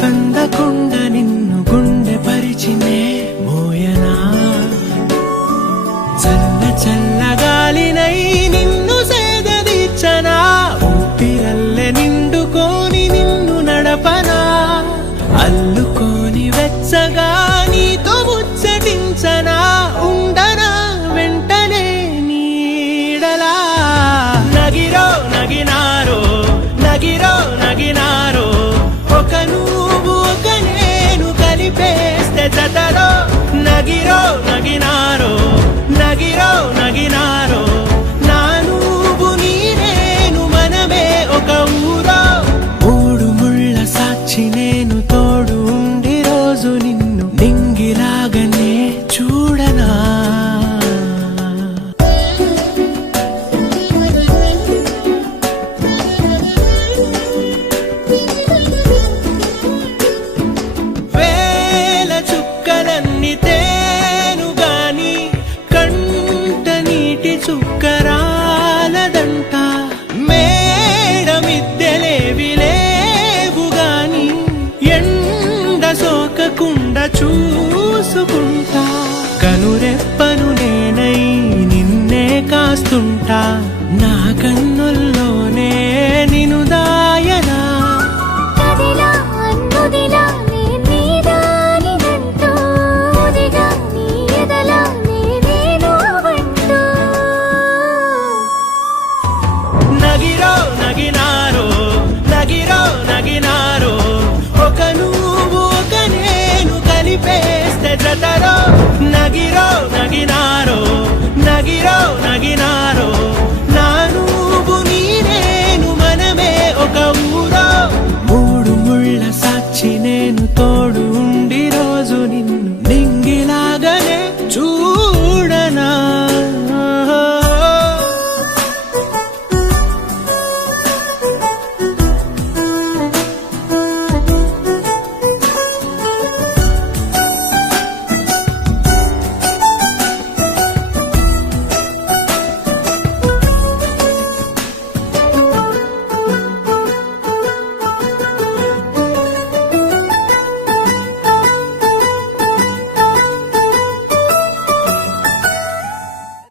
కందకుండ నిన్ను గుండె పరిచినే మోయనా చల్ల చల్లగాలినై నిన్ను సేదదీర్చనా ఊపిరల్లె నిండుకోని నిన్ను నడపనా అల్లుకోని వెచ్చగా నీతో ముచ్చటించనా ఉండనా వెంటనే నీడలా నగిరో నగినారో నగిరో నగినారో ఒక నువ్వు ఒక నేను కలిపేస్తే జతలో నగిరో నగినారో నగిరో నగినారో నా నువ్వు నీ నేను మనమే ఒక ఊరో మూడు ముళ్ళ సాక్షి నేను తోడు ఉండి రోజు నిన్ను నింగిలాగనే చూడనా వేల చుక్కలన్నీ తేను గాని కంట నీటి చుక్కరాలదంట మేడ మిద్దెలేవి లేవు గాని ఎండ సోకకుండా చూసుకుంటా కనురెప్పను నేనై నిన్నే కాస్తుంటా నా కన్నుల్లోనే